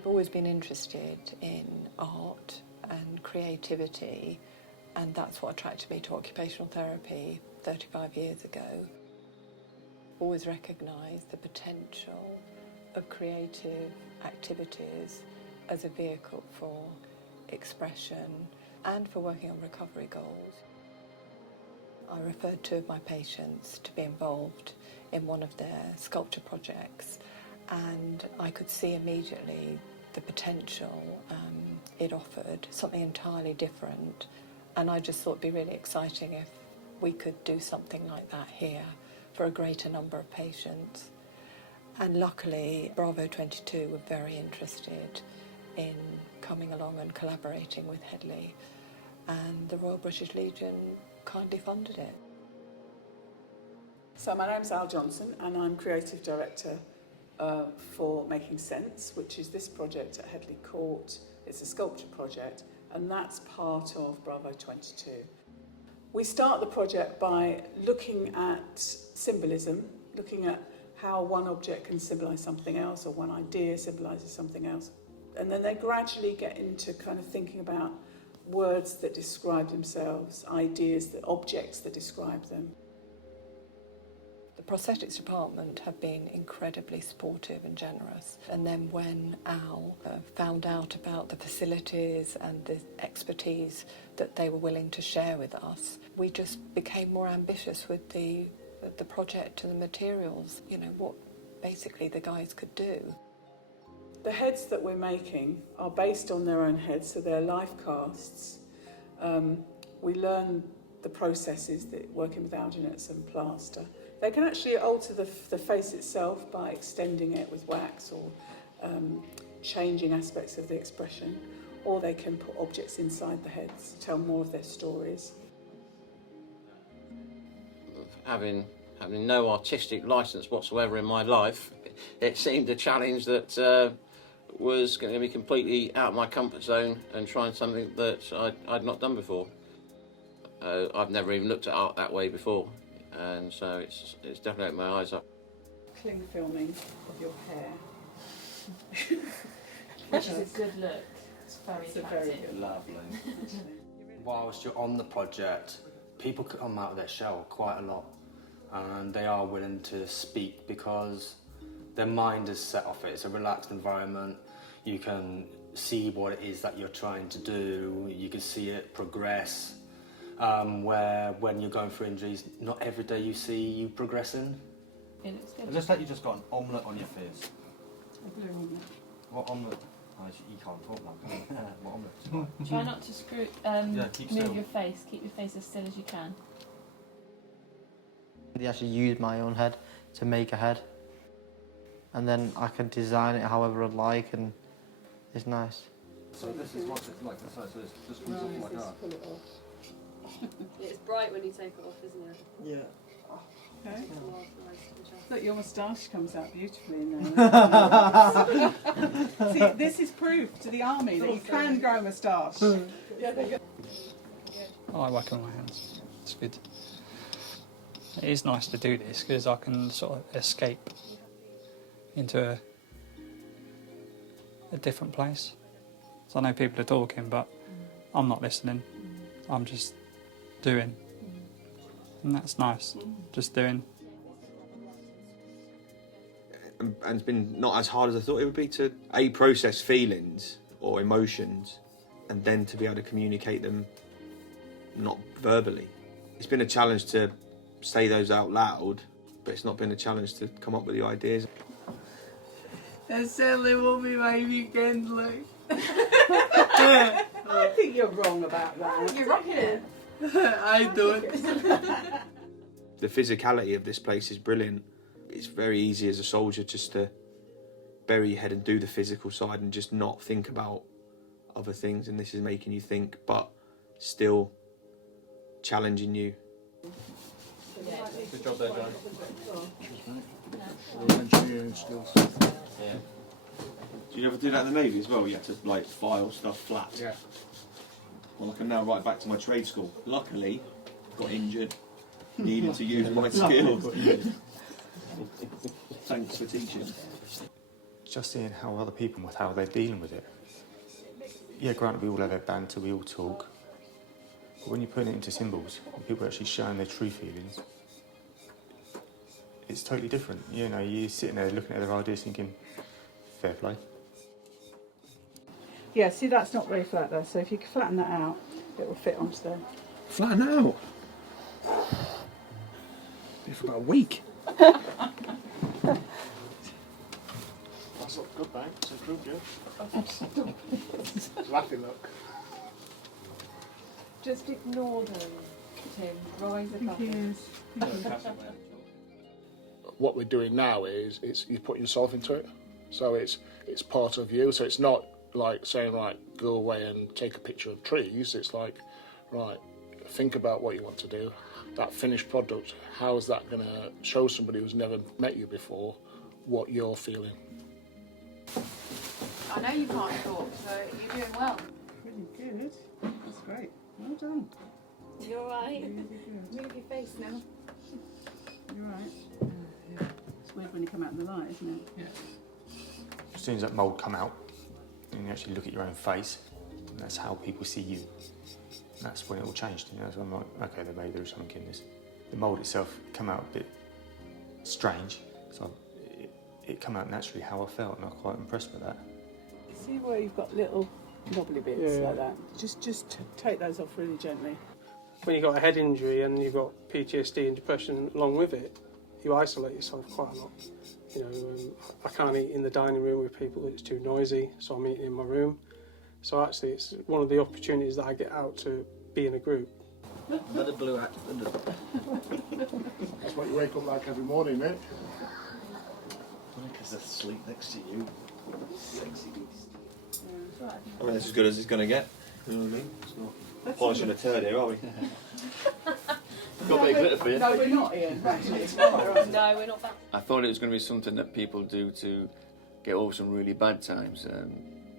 I've always been interested in art and creativity, and that's what attracted me to occupational therapy 35 years ago. Always recognised the potential of creative activities as a vehicle for expression and for working on recovery goals. I referred two of my patients to be involved in one of their sculpture projects, and I could see immediately the potential it offered, something entirely different, and I just thought it'd be really exciting if we could do something like that here for a greater number of patients. And luckily, Bravo 22 were very interested in coming along and collaborating with Headley, and the Royal British Legion kindly funded it. So my name's Al Johnson, and I'm Creative Director for Making Sense, which is this project at Headley Court. It's a sculpture project, and that's part of Bravo 22. We start the project by looking at symbolism, looking at how one object can symbolise something else, or one idea symbolises something else. And then they gradually get into kind of thinking about words that describe themselves, ideas, objects that describe them. The prosthetics department have been incredibly supportive and generous. And then when Al found out about the facilities and the expertise that they were willing to share with us, we just became more ambitious with the project and the materials, you know, what basically the guys could do. The heads that we're making are based on their own heads, so they're life casts. We learn the processes that working with alginates and plaster. They can actually alter the face itself by extending it with wax or changing aspects of the expression, or they can put objects inside the heads, tell more of their stories. Having no artistic licence whatsoever in my life, it seemed a challenge that was going to be completely out of my comfort zone and trying something that I'd not done before. I've never even looked at art that way before, and so it's definitely opened my eyes up. Cling filming of your hair. Which is a good look. It's very It's attractive. a very good, Lovely. Whilst you're on the project, people come out of their shell quite a lot, and they are willing to speak because their mind is set off it. It's a relaxed environment. You can see what it is that you're trying to do. You can see it progress. Where when you're going through injuries, not every day you see you progressing. It looks good. It looks like you just got an omelette on your face. a blue omelette. What omelette? Oh, you can't talk now, can you? What omelette? Try not to screw. Keep move still. your face. Keep your face as still as you can. I actually use my own head to make a head, and then I can design it however I like, and it's nice. So this is what it's like. So it just comes off like that. Pull it off. It's bright when you take it off, isn't it? Yeah. Okay. It's a while for most to adjust. Look, your moustache comes out beautifully in there. See, this is proof to the army that you can grow a moustache. I like working with my hands. It's good. It is nice to do this because I can sort of escape into a different place. So I know people are talking, but I'm not listening. I'm just doing. And that's nice, just doing. And it's been not as hard as I thought it would be to process feelings or emotions and then to be able to communicate them not verbally. It's been a challenge to say those out loud, but it's not been a challenge to come up with the ideas. That certainly won't be my weekend, look. I think you're wrong about that. You're rocking it. I don't. The physicality of this place is brilliant. It's very easy as a soldier just to bury your head and do the physical side and just not think about other things, and this is making you think but still challenging you. Good job there, John. Engineering skills. Yeah. Do you ever do that in the Navy as well? You have to like file stuff flat. Yeah. Well, I can now write back to my trade school. Luckily, got injured, needed to use my skills. Thanks for teaching. just seeing how other people, how they're dealing with it. Yeah, granted, we all have our banter, we all talk, but when you put it into symbols, and people are actually showing their true feelings, it's totally different. You know, you're sitting there looking at their ideas thinking, fair play. Yeah, see, that's not very flat there, so if you can flatten that out, it will fit onto there. Flatten out. For about a week. That's not good, mate. It's improved, yeah. It's laughing, look. Just ignore them, Tim. Rise above them. What we're doing now is you put yourself into it, so it's part of you. So it's not like saying, right, go away and take a picture of trees. It's like, right, think about what you want to do. That finished product, how is that going to show somebody who's never met you before what you're feeling? I know you can't talk, so you're doing well. Really good. That's great. Well done. You alright? Really good. Move your face now. You're right. Yeah. It's weird when you come out in the light, isn't it? Yeah. As soon as that mould come out, and you actually look at your own face, and that's how people see you. And that's when it all changed. You know, so I'm like, okay, maybe there's something in this. The mould itself came out a bit strange, so it came out naturally how I felt, and I was quite impressed with that. See where you've got little knobbly bits like that? Just take those off really gently. When you've got a head injury and you've got PTSD and depression along with it, you isolate yourself quite a lot. You know, I can't eat in the dining room with people, it's too noisy, so I'm eating in my room. So actually it's one of the opportunities that I get out to be in a group. Another blue act. That's what you wake up like every morning, mate. Because they're asleep next to you. Sexy beast. I mean, that's as good as it's going to get. You know what I mean? It's not polishing a turd here, are we? Got a bit of glitter for you. No, we're not, Ian. Actually, it's fine. No, we're not back. I thought it was going to be something that people do to get over some really bad times,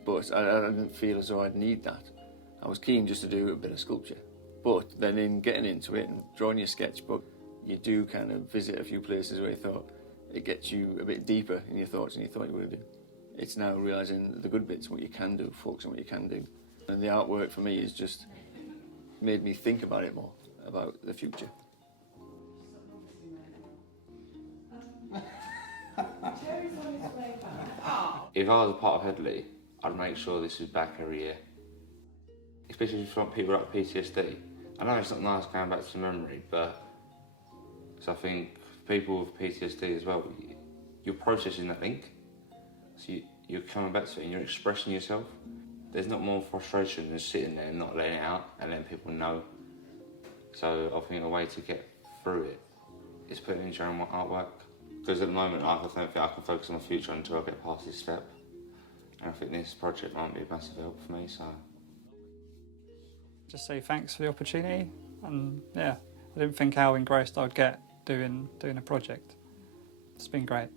but I didn't feel as though I'd need that. I was keen just to do a bit of sculpture. But then in getting into it and drawing your sketchbook, you do kind of visit a few places where you thought it gets you a bit deeper in your thoughts than you thought you would do. It's now realising the good bits, what you can do, focus on what you can do. And the artwork for me has just made me think about it more, about the future. If I was a part of Headley, I'd make sure this was back every year. Especially for people like PTSD. I know it's not nice going back to memory, but so I think people with PTSD as well, you're processing that link. So you're coming back to it and you're expressing yourself. There's not more frustration than sitting there and not letting it out and letting people know. So I think a way to get through it is putting in your own artwork. Because at the moment I don't think I can focus on the future until I get past this step. And I think this project might be a massive help for me, so. Just say thanks for the opportunity, and yeah, I didn't think how engrossed I'd get doing a project. It's been great.